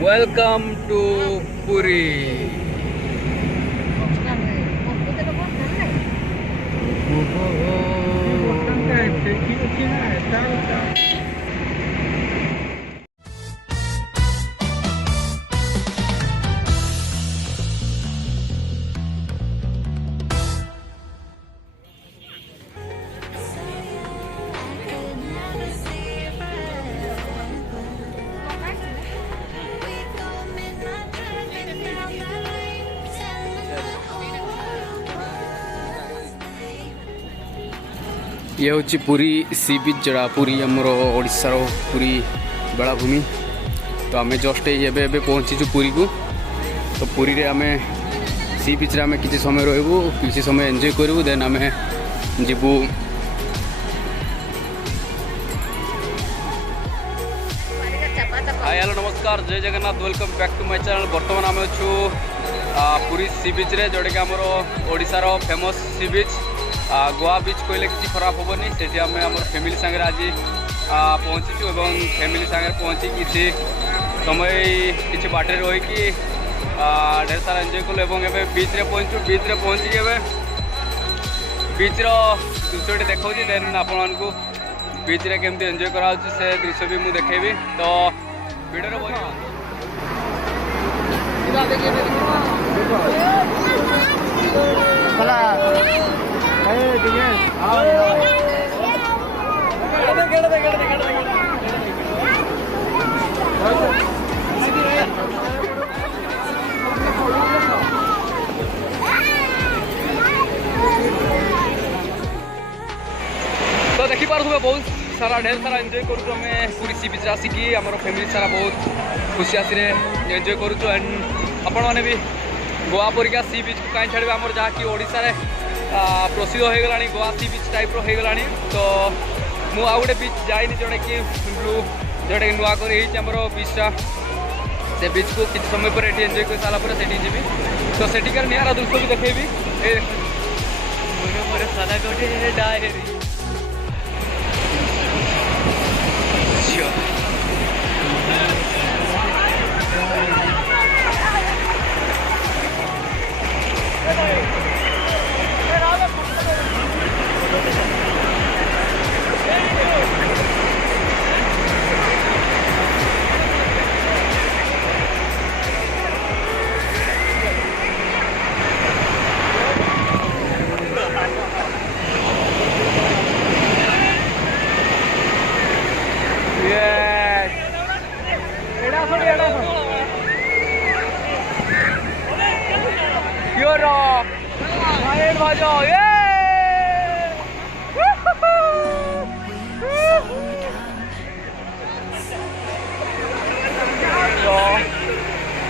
Welcome to Puri. ये हूँ पुरी सी बीच जरा पुरी आमर ओडिशार पुरी बेलाभूमि। तो आम जस्ट ये पहुँचीचु पुरी को। तो पुरी रे आम सी बीच रे आम किसी समय रहबू, किसी समय एंजॉय करूँ, देन आम जीवु हाय हेलो नमस्कार जय Jagannath welcome back to my channel. बर्तमान आम अच्छु पुरी सी बीच रे जोटा कि आमर ओडिशार फेमस सी बीच गोवा बीच कहले किसी खराब हेनी से आम आम फैमिली सागर आज पहुँचीचु और फैमिली सागर पहुँची किसी समय किसी बाटे रहीकि ढेर सारा एंजॉय कलु और बीच रे पहुँचु। बीच रे पहुँचिक बीच दृश्य देखा देन आपण को बीच रे केमती एंजॉय करा से दृश्य भी मुझे देखेबी। तो वीडियो तो देखी पारे बहुत सारा ढेर सारा एंजॉय करूँ पूरी सी बीच आसिकी आम फैमिली सारा बहुत खुशी आसी एंजॉय करूँ। एंड आपण मैंने भी गोवा परिका सी बीच को कहीं छाड़े आम जहाँकि ओडिशा रे प्रसिद्ध हो गला गोवा सी बीच टाइप हो गला। तो मु आ गए बीच जाइनी जोटा कि ब्लू जोटा कि नुआ कर बीचटा से बीच को किसी समय पर एंजॉय कर सारापर से जी। तो सेठिकार निरा दृश्य भी देखेबी सादा गोटे डायरी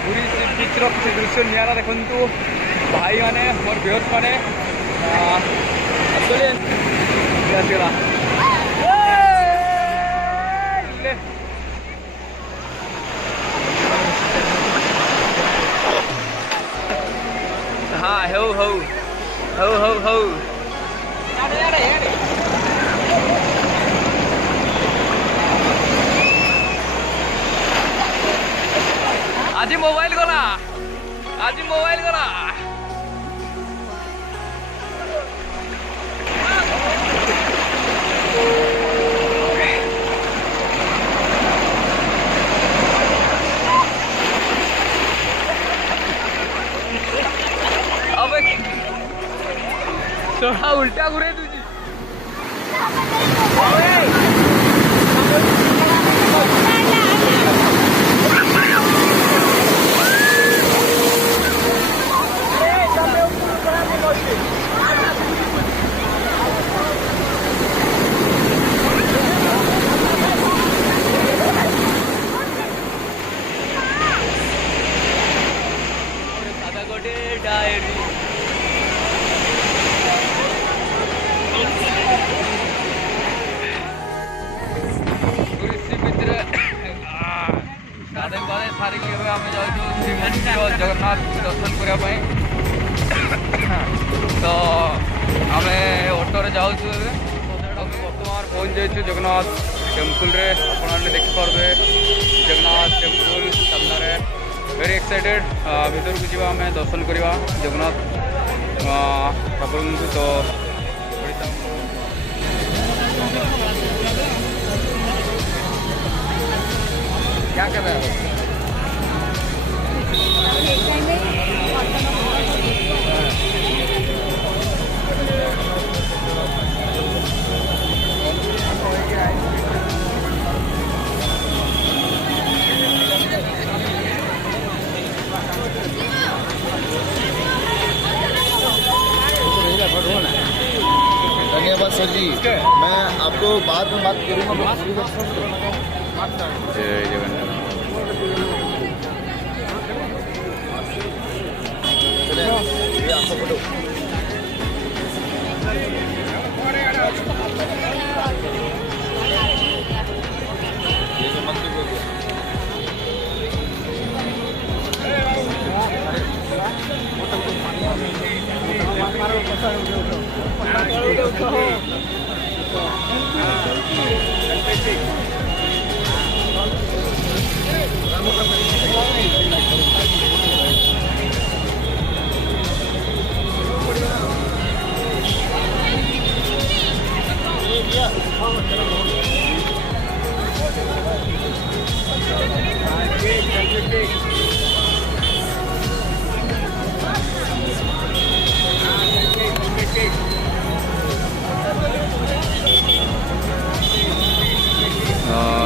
पूरी बीचर किसी दृश्य निरा देखु भाई मैंने मोर बेहस मैंने हाँ हो हो हो हो हो आज मोबाइल गला आज मोबाइल गला अब थोड़ा उल्टा घूरे तुझी सादा गोटे डायरी सारिकी आम जाऊँ जगन्नाथ दर्शन करने। तो आम ऑटो जाऊँ बर्तमान पहुँच जाइए जगन्नाथ टेम्पल रे। आपने देखिपारे जगन्नाथ टेम्पल सामने वेरी एक्साइटेड भीतर को जीवा आम दर्शन करवा जगन्नाथ ठाकुर तो क्या कर रहे हैं धन्यवाद सर जी। मैं आपको बाद में बात करूँगा। जय जगन्नाथ। ये आपका फोटो ये जो मंदिर हो गया।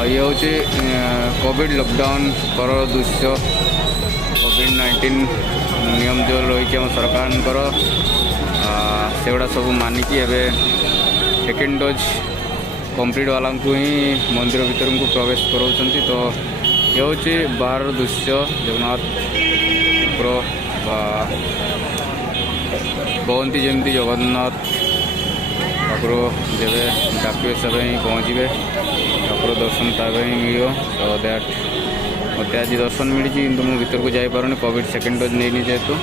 ये हूँ कोविड लॉकडाउन कर दृश्य कोविड-19 नियम जो रही आम सरकार से गुड़ा सब मानिकी एवं सेकेंड डोज कंप्लीट वाला को ही मंदिर भीतर को प्रवेश कराउछंती। तो ये हूँ बाहर दृश्य जगन्नाथ कहती जमी जगन्नाथ ठाकुर जब डाके सब ही पहुँचे ठाकुर दर्शन तब ही मिल तो दैट मत आज दर्शन मिली कि मुझे भीतर को जापारे कोविड सेकेंड डोज नहीं जेहेतु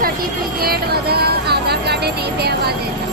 सर्टिफिकेट आधार कार्ड नहीं दे वाले